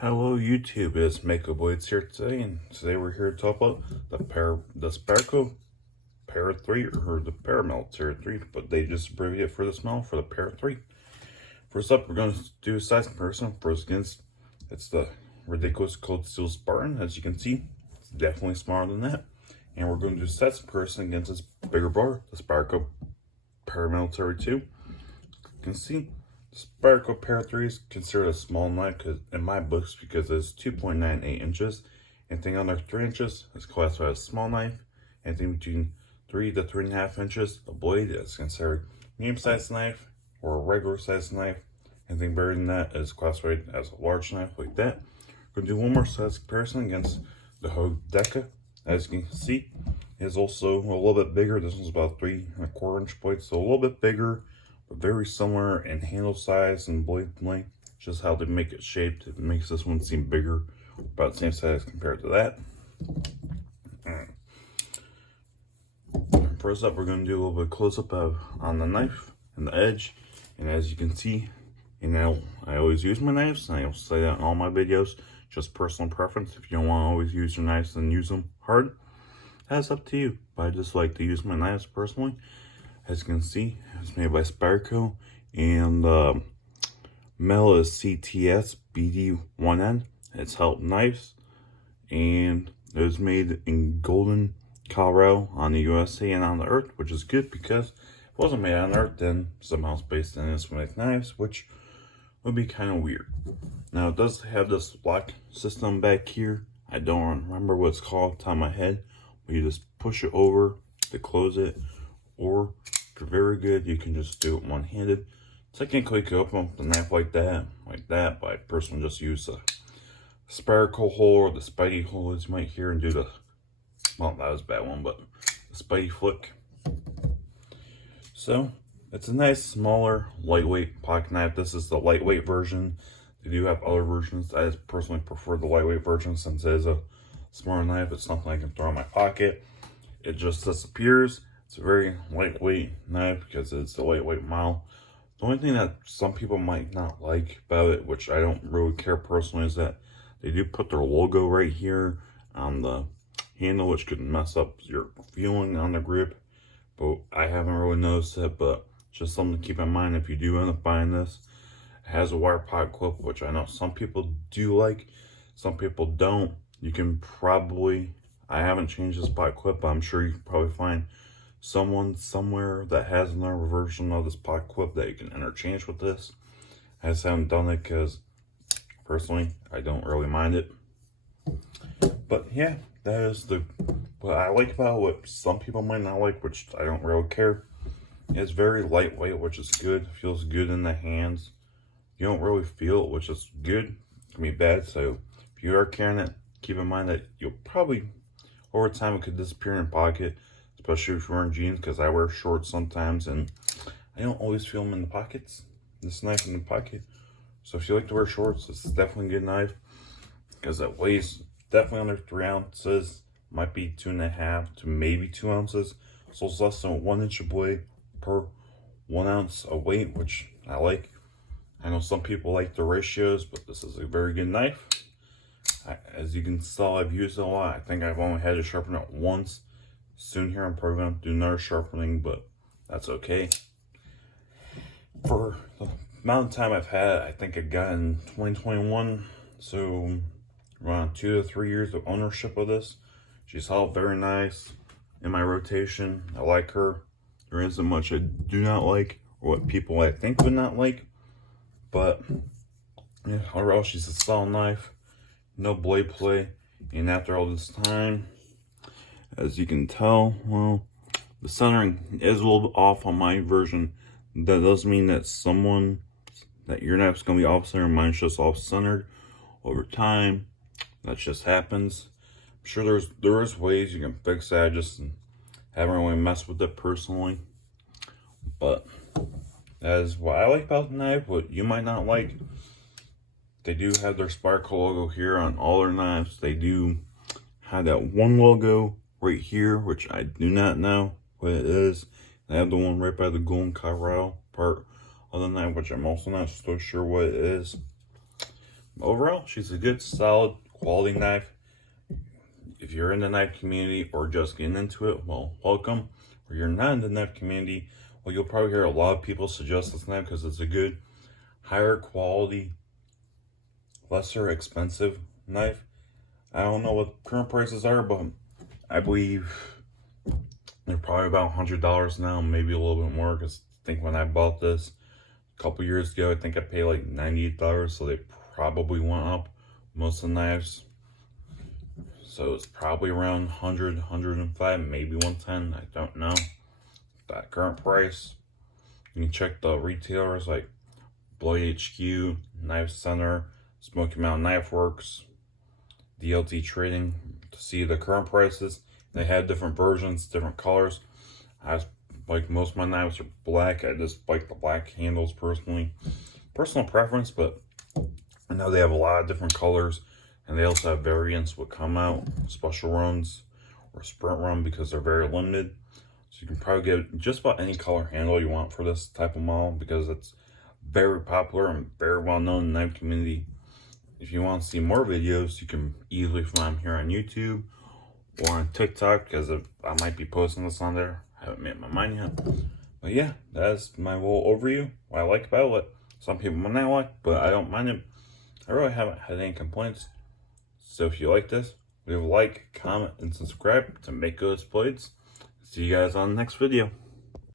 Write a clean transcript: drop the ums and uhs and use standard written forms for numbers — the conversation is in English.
Hello YouTube, it's Mako Blades here today, and today we're here to talk about the Spyderco Para 3, or the Paramilitary 3, but they just abbreviate it for the smell for the Para 3. First up, we're going to do a size comparison. First against, it's the ridiculous Cold Steel Spartan. As you can see, it's definitely smaller than that. And we're going to do a size comparison against its bigger bar, the Spyderco Paramilitary 2. You can see Spyderco Para 3 is considered a small knife in my books because it's 2.98 inches. Anything under 3 inches is classified as small knife. Anything between 3 to 3.5 inches, a blade is considered medium-sized knife or a regular-sized knife. Anything bigger than that is classified as a large knife, like that. We're going to do one more size comparison against the Hodeca. As you can see, it is also a little bit bigger. This one's about 3.25 inch blade, so a little bit bigger, but very similar in handle size and blade length. Just how they make it shaped, it makes this one seem bigger, about the same size compared to that. First up, we're going to do a little bit close up on the knife and the edge. And as you can see, I always use my knives, and I'll say that in all my videos. Just personal preference. If you don't want to always use your knives and use them hard, that's up to you. But I just like to use my knives personally. As you can see, it's made by Spyderco, and metal is CTS BD1N. It's Help Knives, and it was made in Golden, Colorado, on the USA and on the Earth, which is good because if it wasn't made on Earth, then somehow it's based in this with knives, which would be kind of weird. Now, it does have this lock system back here. I don't remember what it's called off the top of my head, but you just push it over to close it, or if you're very good, you can just do it one-handed. Technically, you could open up the knife like that, but I personally just use the Spyderco hole, or the Spidey hole, as you might hear, and do the, well, that was a bad one, but the Spidey flick. So, it's a nice, smaller, lightweight pocket knife. This is the lightweight version. They do have other versions. I just personally prefer the lightweight version since it is a smaller knife. It's something I can throw in my pocket. It just disappears. It's a very lightweight knife because it's a lightweight model. The only thing that some people might not like about it, which I don't really care personally, is that they do put their logo right here on the handle, which could mess up your feeling on the grip. But I haven't really noticed it, but just something to keep in mind if you do end up buying this. It has a wire pocket clip, which I know some people do like, some people don't. You can probably, I haven't changed this pocket clip, but I'm sure you can probably find someone somewhere that has another version of this pocket clip that you can interchange with this. I just haven't done it because personally I don't really mind it. But yeah, that is what I like about it. What some people might not like, which I don't really care. It's very lightweight, which is good. It feels good in the hands. You don't really feel it, which is good. It can be bad. So if you are carrying it, keep in mind that you'll probably, over time, it could disappear in your pocket, especially if you're wearing jeans, because I wear shorts sometimes and I don't always feel them in the pockets. This knife in the pocket. So if you like to wear shorts, it's definitely a good knife because it weighs definitely under 3 ounces, might be 2.5 to maybe 2 ounces. So it's less than 1 inch of blade per 1 ounce of weight, which I like. I know some people like the ratios, but this is a very good knife. As you can tell, I've used it a lot. I think I've only had to sharpen it once. Soon here, I'm probably going to do another sharpening, but that's okay. For the amount of time I've had it, I think I got in 2021, so around 2 to 3 years of ownership of this. She's held very nice in my rotation. I like her. There isn't much I do not like, or what people I think would not like. But yeah, overall, she's a solid knife. No blade play. And after all this time, as you can tell, well, the centering is a little bit off on my version. That doesn't mean that your knife's going to be off-centered. Mine's just off-centered over time. That just happens. I'm sure there is ways you can fix that. I just haven't really messed with it personally. But that is what I like about the knife. What you might not like, they do have their Spyderco logo here on all their knives. They do have that one logo right here, which I do not know what it is. They have the one right by the Golden, Colorado part of the knife, which I'm also not so sure what it is. overall, she's a good, solid, quality knife. If you're in the knife community or just getting into it, well, welcome. Or you're not in the knife community, well, you'll probably hear a lot of people suggest this knife because it's a good, higher quality, lesser expensive knife. I don't know what current prices are, but I believe they're probably about $100 now, maybe a little bit more, because I think when I bought this a couple years ago, I think I paid like $98, so they probably went up. Most of the knives, so it's probably around 100, 105, maybe 110. I don't know that current price. You can check the retailers like Blade HQ, Knife Center, Smoky Mountain Knife Works, DLT Trading to see the current prices. They have different versions, different colors. I like most of my knives are black. I just like the black handles personally. Personal preference, but I know they have a lot of different colors, and they also have variants what come out, special runs or sprint run, because they're very limited. So you can probably get just about any color handle you want for this type of model, because it's very popular and very well known in the knife community. If you want to see more videos, you can easily find them here on YouTube or on TikTok, because I might be posting this on there. I haven't made my mind yet. But yeah, that's my little overview. What I like about it. Some people might not like, but I don't mind it. I really haven't had any complaints. So if you like this, leave a like, comment, and subscribe to make good blades. See you guys on the next video.